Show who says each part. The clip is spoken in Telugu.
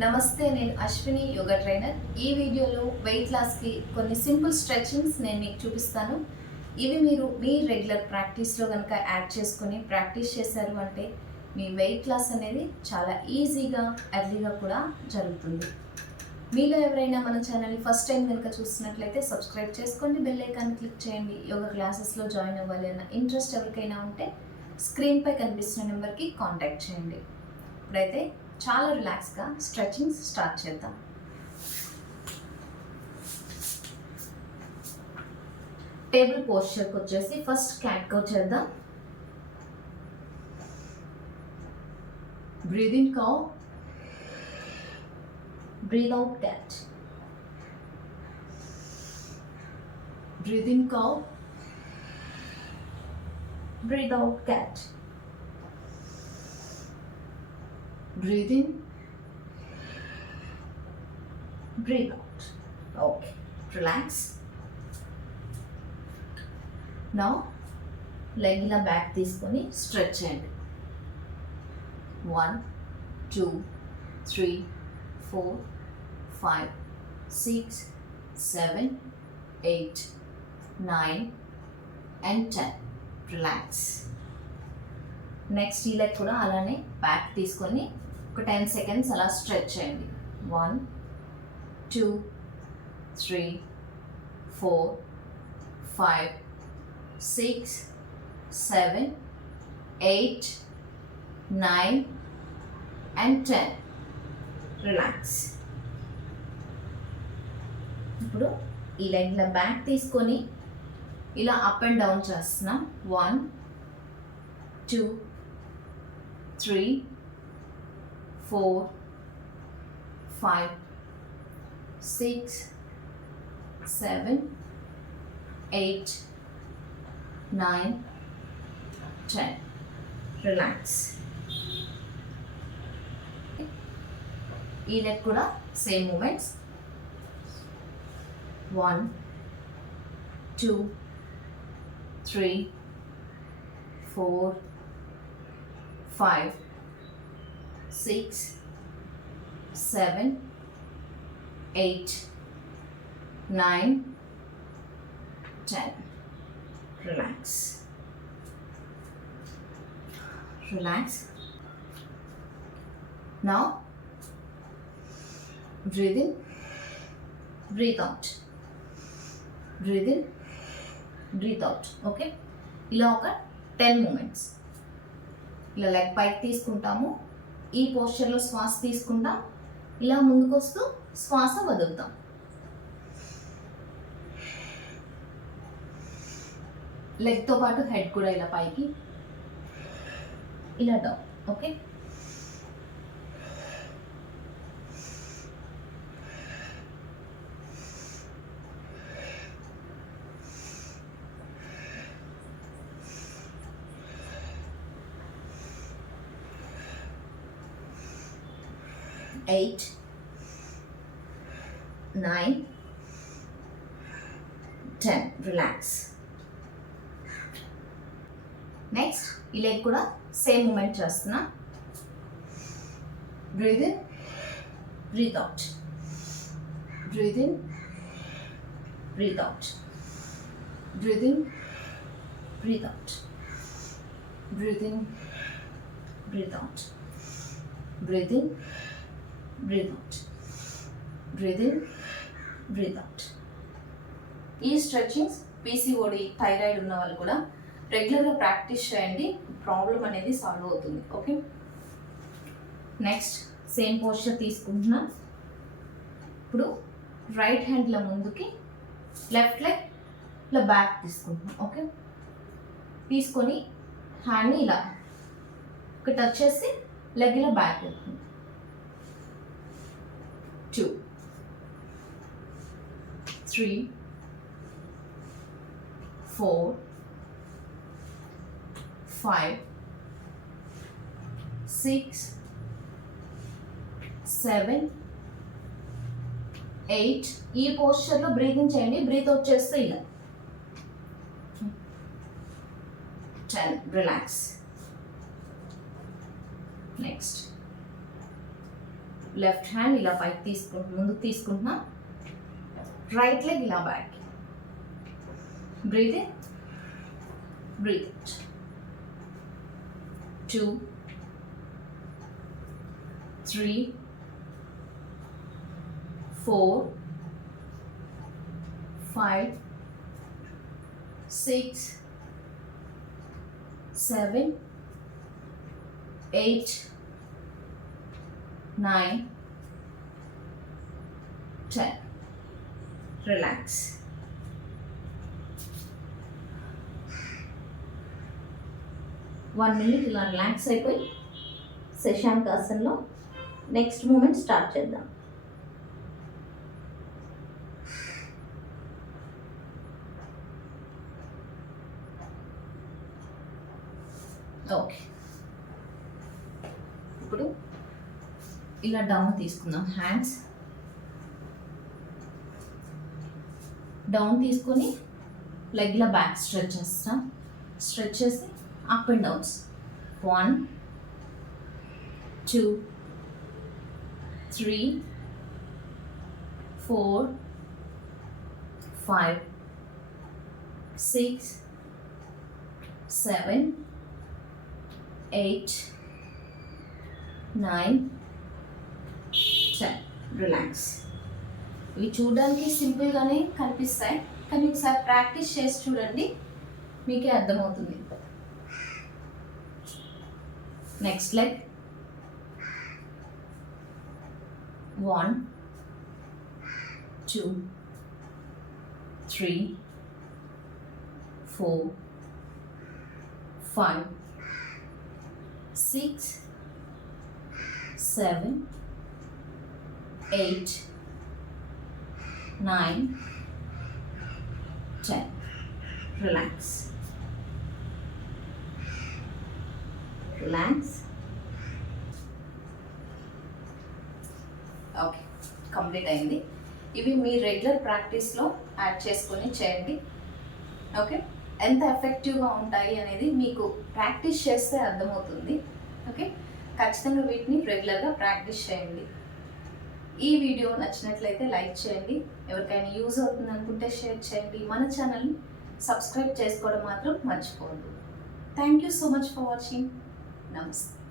Speaker 1: నమస్తే నేను అశ్విని యోగా ట్రైనర్. ఈ వీడియోలో వెయిట్ లాస్కి కొన్ని సింపుల్ స్ట్రెచింగ్స్ నేను మీకు చూపిస్తాను. ఇవి మీరు మీ రెగ్యులర్ ప్రాక్టీస్లో కనుక యాడ్ చేసుకొని ప్రాక్టీస్ చేశారు అంటే మీ వెయిట్ లాస్ అనేది చాలా ఈజీగా ఎర్లీగా కూడా జరుగుతుంది. మీలో ఎవరైనా మన ఛానల్ని ఫస్ట్ టైం కనుక చూస్తున్నట్లయితే సబ్స్క్రైబ్ చేసుకోండి. బెల్ ఐకాన్ క్లిక్ చేయండి. యోగా క్లాసెస్లో జాయిన్ అవ్వాలి అన్న ఇంట్రెస్ట్ ఎవరికైనా ఉంటే స్క్రీన్పై కనిపిస్తున్న నెంబర్కి కాంటాక్ట్ చేయండి. ఇప్పుడైతే చాలా రిలాక్స్గా స్ట్రెచింగ్స్ స్టార్ట్ చేద్దాం టేబుల్ పోస్చర్కి వచ్చేసి ఫస్ట్ క్యాట్కి వచ్చేద్దాం breathe in cow breathe out cat breathe in cow breathe out cat breathe in breathe out okay relax now leg ఇలా బ్యాక్ తీసుకొని స్ట్రెచ్ చేయండి one two three four five six seven eight nine and ten relax next ఈ లెగ్ కూడా అలానే బ్యాక్ తీసుకొని ఒక టెన్ సెకండ్స్ అలా స్ట్రెచ్ చేయండి. One two three four five six seven eight nine and ten. Relax. ఇప్పుడు ఈ లెగ్ల బ్యాక్ తీసుకొని ఇలా అప్ అండ్ డౌన్ చేస్తున్నాం. One two three four five six seven eight nine ten relax ఈ లెగ్ కూడా same movements one two three four five, Six, seven, eight, nine, ten. Relax. Relax. Now, breathe in, breathe out. Breathe in, breathe out. Okay? ఇలా ఒక టెన్ మూమెంట్స్ ఇలా లెగ్ పైకి తీసుకుంటాము ఈ పోస్చర్లో శ్వాస తీసుకుంటాం. ఇలా ముందుకు వస్తూ శ్వాస వదులుతాం. లెగ్తో పాటు హెడ్ కూడా ఇలా పైకి. ఇలా down okay? eight, nine, ten. Relax. Next ఈ లెగ్ కూడా సేమ్ మూమెంట్ చేస్తున్నా breathe in breathe out breathe in breathe out breathe in breathe out breathe in breathe out breathe in breathe out breathe in breathe out ఈ స్ట్రెచింగ్స్ పీసీఓడి థైరాయిడ్ ఉన్న వాళ్ళు కూడా రెగ్యులర్గా ప్రాక్టీస్ చేయండి. ప్రాబ్లం అనేది సాల్వ్ అవుతుంది. ఓకే నెక్స్ట్ సేమ్ పోస్చర్ తీసుకుంటున్నాం. ఇప్పుడు రైట్ హ్యాండ్ల ముందుకి లెఫ్ట్ లెగ్ ఇలా బ్యాక్ తీసుకుంటున్నాం. ఓకే తీసుకొని హ్యాండ్ని ఇలా ఒక టచ్ చేసి లెగ్ ఇలా బ్యాక్ వెళ్తుంది two, three, four, five, six, seven eight ఈ పోస్చర్లో బ్రీతింగ్ చేయండి బ్రీత్ వచ్చేస్తే ఇలా ten relax next left hand ఇలా పైకి తీసుకుంటు ముందుకు తీసుకుంటున్నా రైట్ లెగ్ ఇలా back breathe in breathe out two three four five six seven, eight, nine, ten. Relax. One minute ఇలా రిలాక్స్ అయిపోయి శశాంకాసన్లో నెక్స్ట్ మూమెంట్ స్టార్ట్ చేద్దాం ఓకే ఇప్పుడు ఇలా డౌన్ తీసుకుందాం హ్యాండ్స్ డౌన్ తీసుకొని లెగ్ల బ్యాక్ స్ట్రెచ్ చేస్తాం స్ట్రెచ్ చేసి up and downs one two three four five six seven eight nine ten relax ఇవి చూడడానికి సింపుల్గానే కనిపిస్తాయి కానీ ఒకసారి ప్రాక్టీస్ చేసి చూడండి మీకే అర్థమవుతుంది next leg one two three four five six, seven, eight nine ten relax relax okay complete అయింది. ఇవి మీ రెగ్యులర్ ప్రాక్టీస్లో యాడ్ చేసుకొని చేయండి. ఓకే ఎంత ఎఫెక్టివ్గా ఉంటాయి అనేది మీకు ప్రాక్టీస్ చేస్తే అర్థమవుతుంది. ఓకే ఖచ్చితంగా వీటిని రెగ్యులర్గా ప్రాక్టీస్ చేయండి. ఈ వీడియో నచ్చినట్లయితే లైక్ చేయండి. ఎవరికైనా యూజ్ అవుతుంది అనుకుంటే షేర్ చేయండి. మన ఛానల్ని సబ్స్క్రైబ్ చేసుకోవడం మాత్రం మర్చిపోవద్దు. Thank you so much for watching నమస్తే